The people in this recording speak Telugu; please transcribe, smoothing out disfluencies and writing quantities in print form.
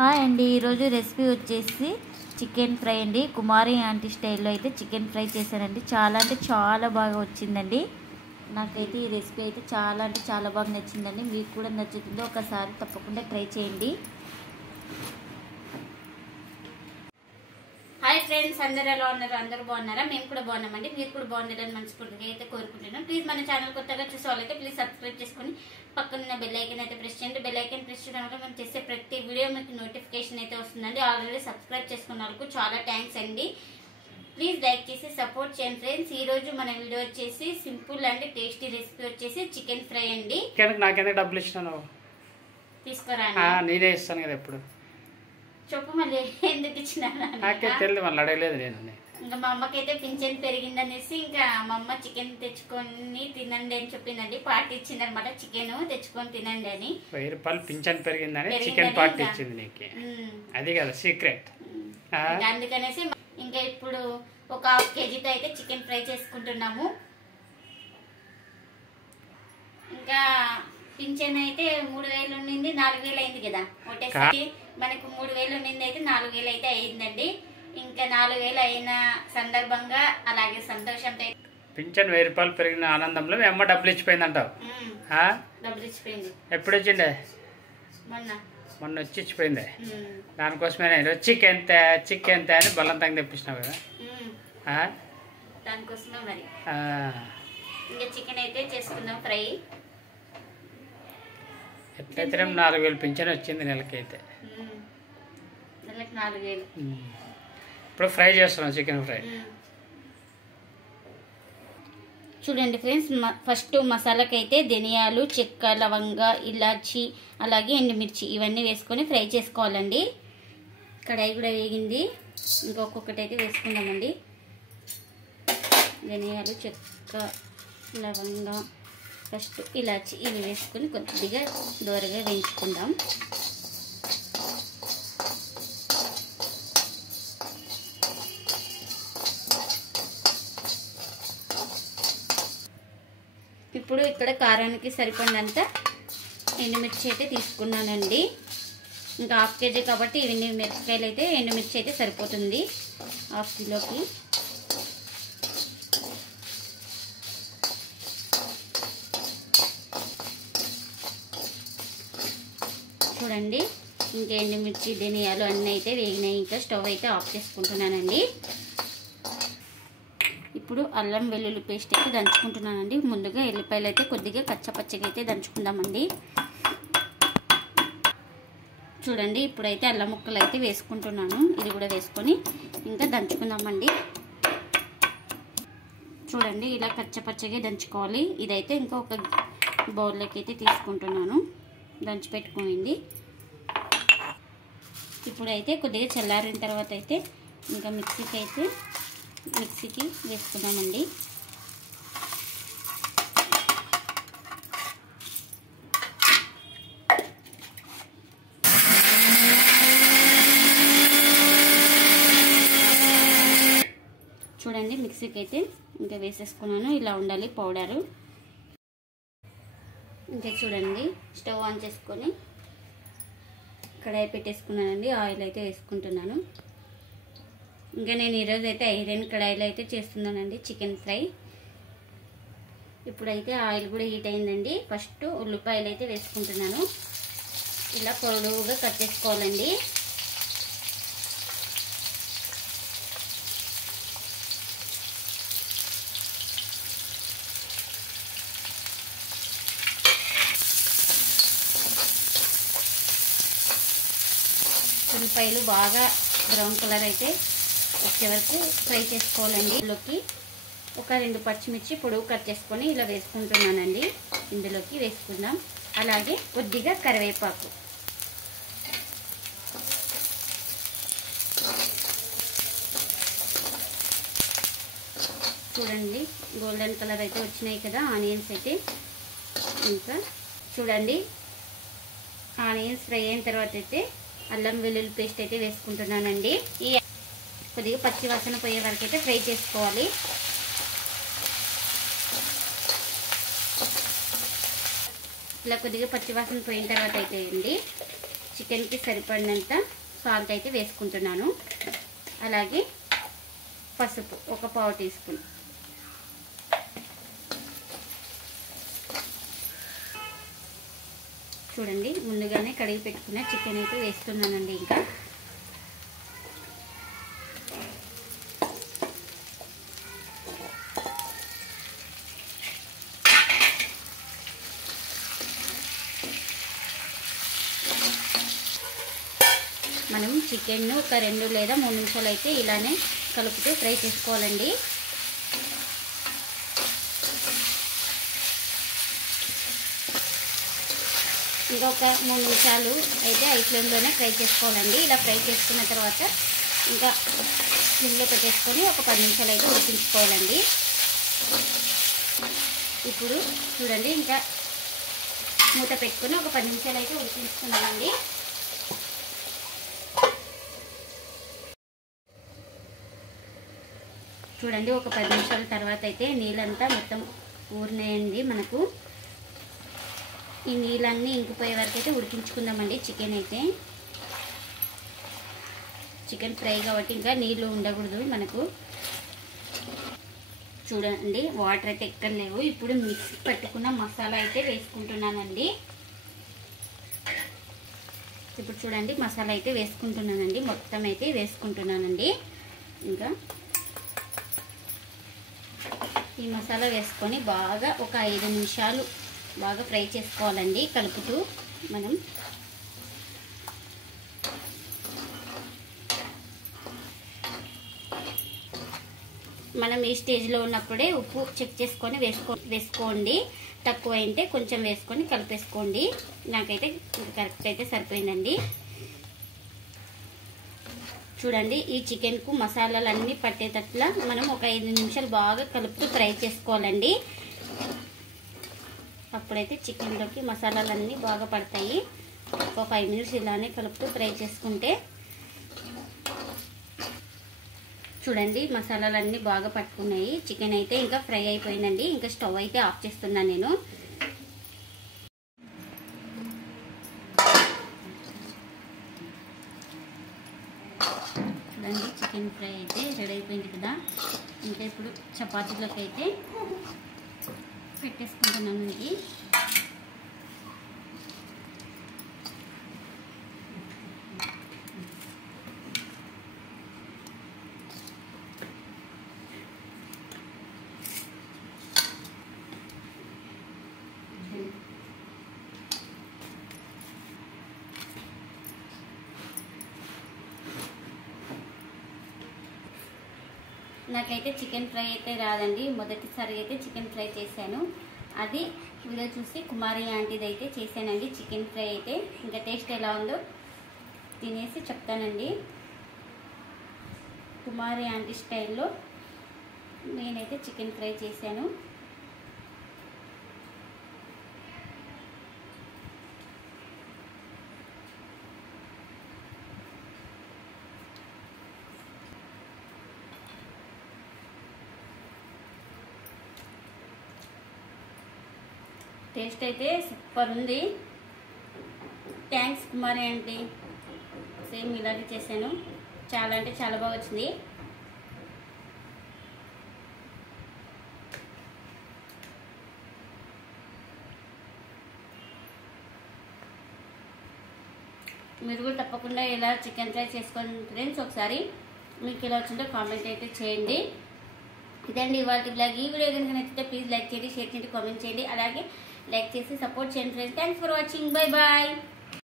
హాయ్ అండి, ఈరోజు రెసిపీ వచ్చేసి చికెన్ ఫ్రై అండి. కుమారి ఆంటీ స్టైల్లో అయితే చికెన్ ఫ్రై చేశానండి. చాలా అంటే చాలా బాగా వచ్చిందండి. నాకైతే ఈ రెసిపీ అయితే చాలా అంటే చాలా బాగా నచ్చిందండి. మీకు కూడా నచ్చుతుందో ఒకసారి తప్పకుండా ట్రై చేయండి. హాయ్ ఫ్రెండ్స్, అందరూ ఎలా ఉన్నారు? అందరూ బాగున్నారా? మేము కూడా బాగున్నామండి. మీరు కూడా బాగున్నారని మనస్ఫూర్తిగా అయితే కోరుకుంటున్నాం. ప్లీజ్ మన ఛానల్ కొత్తగా చూసే వాళ్ళైతే ప్లీజ్ సబ్స్క్రైబ్ చేసుకొని పక్కన బెల్ ఐకన్ అయితే ప్రెస్ చేయండి. బెల్ ఐకన్ ప్రెస్ చేయడం వల్ల మేము చేసే ప్రతి వీడియో మీకు నోటిఫికేషన్ అయితే వస్తుందండి. ఆల్రెడీ సబ్స్క్రైబ్ చేసుకున్న వాళ్ళకు చాలా థ్యాంక్స్ అండి. ప్లీజ్ లైక్ చేసి సపోర్ట్ చేయండి ఫ్రెండ్స్. ఈ రోజు మన వీడియో వచ్చేసి సింపుల్ అండ్ టేస్టీ రెసిపీ వచ్చేసి చికెన్ ఫ్రై అండి. నాకెందుకు డబ్బులు ఇచ్చినాను? తీసుకురా, నేనే ఇస్తాను కదా ఎప్పుడు. చెప్పు మళ్ళీ ఎందుకు ఇచ్చినా? నాకే తెలియదు, మళ్ళీ అడగలేదు నేను. ఇంకా మా అమ్మకైతే పింఛన్ పెరిగిందనేసి ఇంకా మా అమ్మ చికెన్ తెచ్చుకొని తినండి అని చెప్పిందండి. పార్టీ ఇచ్చింది అనమాట, చికెన్ తెచ్చుకొని తినండి అని. 1000 రూపాయలు పింఛన్ పెరిగిందని చికెన్ పార్టీ ఇచ్చింది నీకు. అది కదా సీక్రెట్. అందుకనేసి ఇంకా ఇప్పుడు ఒక 1/2 కేజీతో అయితే చికెన్ ఫ్రై చేసుకుంటున్నాము. ఇంకా పింఛన్ అయితే 3000 ఉండింది, 4000 అయింది కదా. ఒకటేసారి మనకు 3000 ఉండింది అయితే 4000 అయితే అయిందండి. ఇంకా 4000 అయిన సందర్భంగా అలాగే సంతోషంతో పింఛన్ 1000 రూపాయలు పెరిగిన ఆనందంలో మీ అమ్మ డబ్బులు ఇచ్చిపోయింది అంటావు. డబ్బులు ఇచ్చిపోయింది. ఎప్పుడు వచ్చిండే? మొన్న వచ్చి ఇచ్చిపోయింది. దానికోసమే నేను చికెన్ తే అని బలంతంగా తెప్పించినావు కదా. దానికోసమే మరి ఇంకా చికెన్ అయితే చేసుకుందాం ఫ్రై. ఎట్లయితే 4000 పింఛన్ వచ్చింది నెలకైతే. నెలకు 4000. ఇప్పుడు ఫ్రై చేస్తున్నాం చికెన్ ఫ్రై. చూడండి ఫ్రెండ్స్, ఫస్ట్ మసాలాకి అయితే ధనియాలు, చెక్క, లవంగ, ఇలాచి, అలాగే ఎండుమిర్చి ఇవన్నీ వేసుకొని ఫ్రై చేసుకోవాలండి. కడాయి కూడా వేగింది, ఇంకొకటి అయితే వేసుకుందామండి. ధనియాలు, చెక్క, లవంగ, ఫస్ట్ ఇలాచి ఇవి వేసుకొని కొద్దిగా దోరగా వేయించుకుందాం. ఇప్పుడు ఇక్కడ కారానికి సరిపడినంత ఎండుమిర్చి అయితే తీసుకున్నానండి. ఇంకా 1/2 కేజీ కాబట్టి ఇవన్నీ మిరపకాయలు అయితే ఎండుమిర్చి అయితే సరిపోతుంది 1/2 కిలోకి. చూడండి, ఇంకా ఎండుమిర్చి, ధనియాలు అన్నీ అయితే వేగినాయి. ఇంకా స్టవ్ అయితే ఆఫ్ చేసుకుంటున్నానండి. ఇప్పుడు అల్లం వెల్లుల్లి పేస్ట్ అయితే దంచుకుంటున్నానండి. ముందుగా ఎల్లిపాయలు అయితే కొద్దిగా కచ్చపచ్చగా అయితే దంచుకుందామండి. చూడండి, ఇప్పుడైతే అల్లం ముక్కలు అయితే వేసుకుంటున్నాను. ఇది కూడా వేసుకొని ఇంకా దంచుకుందామండి. చూడండి, ఇలా కచ్చపచ్చగా దంచుకోవాలి. ఇదైతే ఇంకా ఒక బౌల్లోకి అయితే తీసుకుంటున్నాను, దంచి పెట్టుకోండి. ఇప్పుడైతే కొద్దిగా చల్లారిన తర్వాత అయితే ఇంకా మిక్సీకి వేసుకున్నామండి. చూడండి, మిక్సీకి అయితే ఇంకా వేసేసుకున్నాను. ఇలా ఉండాలి పౌడరు. ఇంకా చూడండి, స్టవ్ ఆన్ చేసుకొని కడాయి పెట్టేసుకున్నానండి. ఆయిల్ అయితే వేసుకుంటున్నాను. ఇంకా నేను ఈరోజు అయితే ఐరన్ కడాయిలో అయితే చేస్తున్నానండి చికెన్ ఫ్రై. ఇప్పుడైతే ఆయిల్ కూడా హీట్ అయిందండి. ఫస్ట్ ఉల్లిపాయలు అయితే వేసుకుంటున్నాను. ఇలా పొడవుగా కట్ చేసుకోవాలండి. ఉల్లిపాయలు బాగా బ్రౌన్ కలర్ అయితే వచ్చే వరకు ఫ్రై చేసుకోవాలండి. ఇందులోకి ఒక 2 పచ్చిమిర్చి పొడవు కట్ చేసుకొని ఇలా వేసుకుంటున్నానండి. ఇందులోకి వేసుకుందాం. అలాగే కొద్దిగా కరివేపాకు. చూడండి, గోల్డెన్ కలర్ అయితే వచ్చినాయి కదా ఆనియన్స్ అయితే. ఇంకా చూడండి, ఆనియన్స్ ఫ్రై అయిన తర్వాత అయితే అల్లం వెల్లుల్లి పేస్ట్ అయితే వేసుకుంటున్నానండి. ఈ కొద్దిగా పచ్చి వాసన పోయే వరకు అయితే ఫ్రై చేసుకోవాలి. ఇలా కొద్దిగా పచ్చి వాసన పోయిన తర్వాత అయితే అండి చికెన్కి సరిపడినంత సాల్ట్ అయితే వేసుకుంటున్నాను. అలాగే పసుపు ఒక 1/2 టీ స్పూన్. చూడండి ముందుగానే కడిగి పెట్టుకున్న చికెన్ అయితే వేస్తున్నానండి. ఇంకా మనం చికెన్ను ఒక 2 లేదా 3 నిమిషాలు అయితే ఇలానే కలుపుతూ ఫ్రై చేసుకోవాలండి. ఇంకొక 3 నిమిషాలు అయితే హై ఫ్లేమ్లోనే ఫ్రై చేసుకోవాలండి. ఇలా ఫ్రై చేసుకున్న తర్వాత ఇంకా సిమ్లో పెట్టేసుకొని ఒక 10 నిమిషాలు అయితే ఉడికించుకోవాలండి. ఇప్పుడు చూడండి ఇంకా మూత పెట్టుకొని ఒక 10 నిమిషాలు అయితే ఉడికించుకున్నామండి. చూడండి ఒక 10 నిమిషాల తర్వాత అయితే నీళ్ళంతా మొత్తం ఊరినాయండి. మనకు ఈ నీళ్ళన్నీ ఇంకిపోయే వరకు అయితే ఉడికించుకుందామండి. చికెన్ అయితే చికెన్ ఫ్రై కాబట్టి ఇంకా నీళ్ళు ఉండకూడదు మనకు. చూడండి వాటర్ అయితే ఎక్కడ లేవు. ఇప్పుడు మిక్సీ పట్టుకున్న మసాలా అయితే వేసుకుంటున్నానండి. ఇప్పుడు చూడండి మసాలా అయితే వేసుకుంటున్నానండి. మొత్తం అయితే వేసుకుంటున్నానండి. ఇంకా ఈ మసాలా వేసుకొని బాగా ఒక 5 నిమిషాలు బాగా ఫ్రై చేసుకోవాలండి కలుపుతూ. మనం ఈ స్టేజ్లో ఉన్నప్పుడే ఉప్పు చెక్ చేసుకొని వేసుకోండి. తక్కువ అయితే కొంచెం వేసుకొని కలిపేసుకోండి. నాకైతే కరెక్ట్ అయితే సరిపోయిందండి. చూడండి ఈ చికెన్కు మసాలాలన్నీ పట్టేటట్లా మనం ఒక 5 నిమిషాలు బాగా కలుపుతూ ఫ్రై చేసుకోవాలండి. అప్పుడైతే చికెన్లోకి మసాలాలన్నీ బాగా పడతాయి. ఒక 5 మినిట్స్ ఇలానే కలుపుతూ ఫ్రై చేసుకుంటే చూడండి మసాలాలన్నీ బాగా పట్టుకున్నాయి. చికెన్ అయితే ఇంకా ఫ్రై అయిపోయిందండి. ఇంకా స్టవ్ అయితే ఆఫ్ చేస్తున్నాను నేను. చూడండి చికెన్ ఫ్రై అయితే రెడీ అయిపోయింది కదా. ఇంకా ఇప్పుడు చపాతీలోకి అయితే పెట్టేసుకుంటున్నానండి. నాకైతే చికెన్ ఫ్రై అయితే రాదండి. మొదటిసారి అయితే చికెన్ ఫ్రై చేశాను. అది వీడియో చూసి కుమారి ఆంటీది అయితే చేశానండి చికెన్ ఫ్రై అయితే. ఇంకా టేస్ట్ ఎలా ఉందో తినేసి చెప్తానండి. కుమారి ఆంటీ స్టైల్లో నేనైతే చికెన్ ఫ్రై చేశాను. టేస్ట్ అయితే సూపర్ ఉంది. థ్యాంక్స్ కుమారి ఆంటీ. సేమ్ ఇలాగే చేశాను. చాలా అంటే చాలా బాగా వచ్చింది. మీరు కూడా తప్పకుండా ఇలా చికెన్ ఫ్రై చేసుకోండి ఫ్రెండ్స్. ఒకసారి మీకు ఎలా వచ్చిందో కామెంట్ అయితే చేయండి. ఇదండి ఇవాళ బ్లాగ్. ఈ వీడియో కనుక నచ్చితే ప్లీజ్ లైక్ చేయండి, షేర్ చేయండి, కామెంట్ చేయండి. అలాగే లైక్ చేసి సపోర్ట్ చేయండి friends. Thanks for watching. Bye bye.